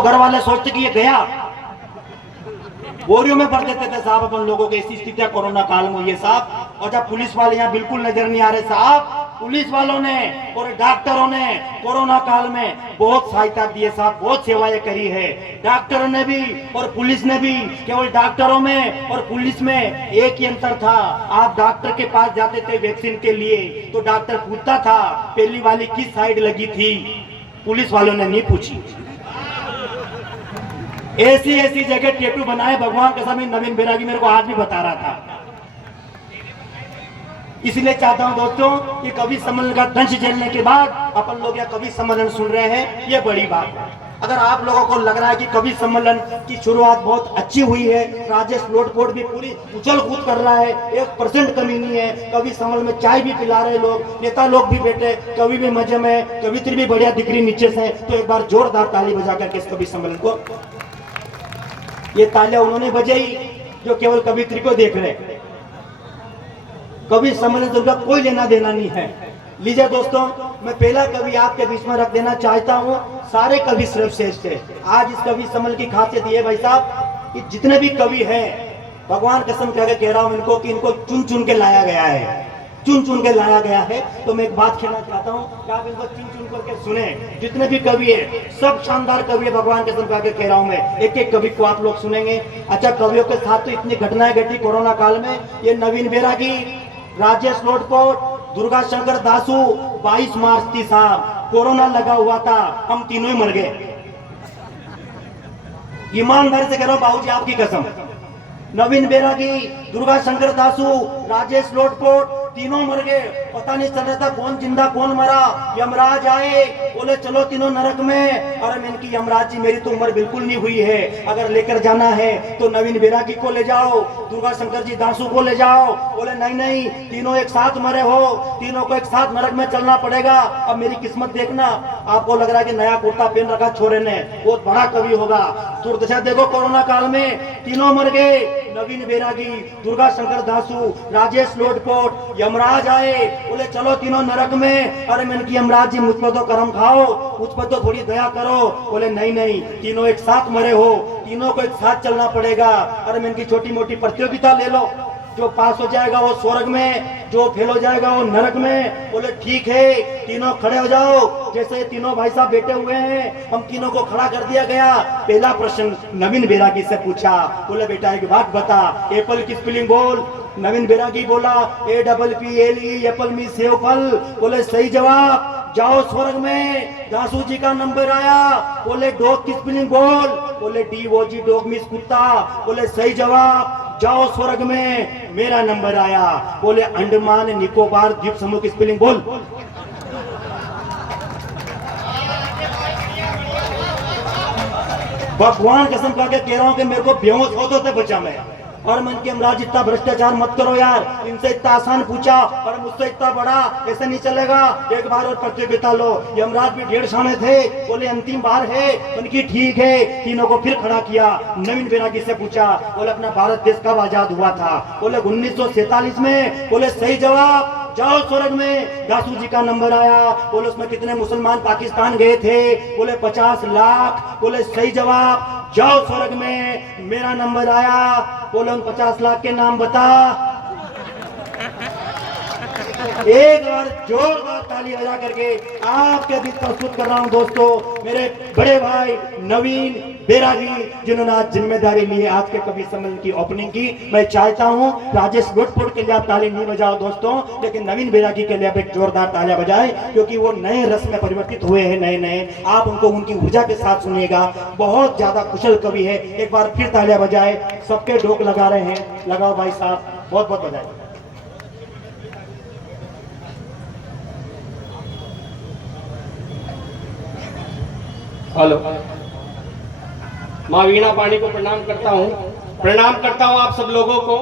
घर वाले सोचते कि ये गया, बोरियों में भर देते थे साहब अपन लोगों की ऐसी स्थिति है कोरोना काल में ये साहब। और जब पुलिस वाले यहाँ बिल्कुल नजर नहीं आ रहे साहब, पुलिस वालों ने और डॉक्टरों ने कोरोना काल में बहुत सहायता दी है साहब, बहुत सेवाएं करी है। डॉक्टरों ने भी और पुलिस ने भी, केवल डॉक्टरों में और पुलिस में एक ही अंतर था, आप डॉक्टर के पास जाते थे वैक्सीन के लिए तो डॉक्टर पूछता था पहली वाली किस साइड लगी थी, पुलिस वालों ने नहीं पूछी। ऐसी ऐसी जगह टेटू बनाए भगवान कसम, नवीन बैरागी मेरे को आज भी बता रहा था। इसलिए चाहता हूं दोस्तों कि कवि सम्मेलन का दंश झेलने के बाद अपन लोग यह कवि सम्मेलन सुन रहे हैं, ये बड़ी बात है। अगर आप लोगों को लग रहा है कि कवि सम्मेलन की शुरुआत बहुत अच्छी हुई है, राजेश लोटपोट भी पूरी उछल कूद कर रहा है, 1% कमी नहीं है, कवि सम्मेलन में चाय भी पिला रहे लोग, नेता लोग भी बैठे, कवि भी मजे में, कवित्री भी बढ़िया दिख रही नीचे से, तो एक बार जोरदार ताली बजा करके इस कवि सम्मेलन को, ये तालियां उन्होंने बजाई जो केवल कवित्री को देख रहे, कवि सम्मेलन से उनका कोई लेना देना नहीं है। लीजिए दोस्तों, मैं पहला कवि आपके बीच में रख देना चाहता हूं, सारे कवि सर्वश्रेष्ठ है। आज इस कवि सम्मेलन की खासियत ये भाई साहब कि जितने भी कवि हैं, भगवान कसम कह रहा हूं इनको कि इनको चुन चुन के लाया गया है, चुन चुन के लाया गया है। तो मैं एक बात कहना चाहता हूँ कि आप इनको चुन चुन करके सुने, जितने भी कवि है सब शानदार कवि है, भगवान कसम कह रहा हूँ मैं, एक एक कवि को आप लोग सुनेंगे। अच्छा, कवियों के साथ तो इतनी घटनाएं घटी कोरोना काल में, ये नवीन बैरागी, राजेश लोटपोट, दुर्गा शंकर दासू, 22 मार्च थी साहब, कोरोना लगा हुआ था, हम तीनों ही मर गए। ईमानदारी से कह रहा हूं बाबूजी आपकी कसम, नवीन बैरागी, दुर्गा शंकर दासू, राजेश लोटपोट, तीनों मर गए। पता नहीं चल रहा था कौन जिंदा कौन मरा। यमराज आए, बोले चलो तीनों नरक में। अरे मैं इनकी यमराज जी, मेरी तो उम्र बिल्कुल नहीं हुई है, अगर लेकर जाना है तो नवीन बैरागी को ले जाओ, दुर्गा शंकर जी दासू को ले जाओ। बोले नहीं नहीं, तीनों एक साथ मरे हो, तीनों को एक साथ नरक में चलना पड़ेगा। अब मेरी किस्मत देखना, आपको लग रहा है कि नया कुर्ता पहन रखा छोरे ने, बहुत बड़ा कवि होगा, दुर्दशा देखो कोरोना काल में तीनों मर गए, नवीन बैरागी, दुर्गा शंकर दासू, राजेश लोटपोट। यमराज आए, बोले चलो तीनों नरक में। अरे मैंने की यमराज जी मुझ पर तो करम खाओ, मुझ पर तो थोड़ी दया करो। बोले नहीं नहीं, तीनों एक साथ मरे हो, तीनों को एक साथ चलना पड़ेगा। अरे मैंने की छोटी मोटी प्रतियोगिता ले लो, जो पास हो जाएगा वो स्वर्ग में, जो फेल हो जाएगा वो नरक में। बोले ठीक है, तीनों खड़े हो जाओ। जैसे तीनों भाई साहब बैठे हुए हैं, हम तीनों को खड़ा कर दिया गया। पहला प्रश्न नवीन बैरागी से पूछा, बोले बेटा एक बात बता, एप्पल की स्पेलिंग बोल। नवीन बैरागी बोला APPLE, एप्पल मी सेव फल। बोले सही जवाब, जाओ स्वर्ग में। दासू जी का नंबर आया, बोले डॉग की स्पेलिंग बोल। बोले DOG, डॉग मीन्स कुत्ता। बोले सही जवाब, जाओ स्वर्ग में। मेरा नंबर आया, बोले अंडमान निकोबार द्वीप समूह की स्पेलिंग बोल। भगवान कसम खा के कह रहा हूं कि मेरे को बेहोश होते थे बचा मैं। और मन के यमराज इतना भ्रष्टाचार मत करो यार, इनसे इतना आसान पूछा और मुझसे इतना बड़ा, ऐसे नहीं चलेगा, एक बार और प्रतियोगिता लो। यमराज भी 1.5 साल थे, बोले अंतिम बार है। उनकी ठीक है, तीनों को फिर खड़ा किया। नवीन बैरागी से पूछा, बोले अपना भारत देश कब आजाद हुआ था। बोले 1947 में। बोले सही जवाब, जाओ स्वर्ग में। दासू जी का नंबर आया, बोले उसमें कितने मुसलमान पाकिस्तान गए थे। बोले 50 लाख। बोले सही जवाब, जाओ स्वर्ग में। मेरा नंबर आया, बोले उन 50 लाख के नाम बता। एक बार जोरदार ताली बजा करके आपके बीच प्रस्तुत कर रहा हूं दोस्तों, मेरे बड़े भाई नवीन बैरागी, जिन्होंने आज जिम्मेदारी ली है आज के कवि सम्मेलन की ओपनिंग की। मैं चाहता हूं राजेश लोटपोट के लिए आप ताली नहीं बजाओ दोस्तों, लेकिन नवीन बैरागी के लिए आप एक जोरदार तालियां बजाएं, क्योंकि वो नए रस में परिवर्तित हुए हैं, नए नए। आप उनको उनकी ऊर्जा के साथ सुनिएगा, बहुत ज्यादा कुशल कवि है। एक बार फिर तालियां बजाए, सबके ढोक लगा रहे हैं, लगाओ भाई साहब, बहुत बहुत बधाई। हेलो, माँ वीणा पाणी को प्रणाम करता हूँ आप सब लोगों को।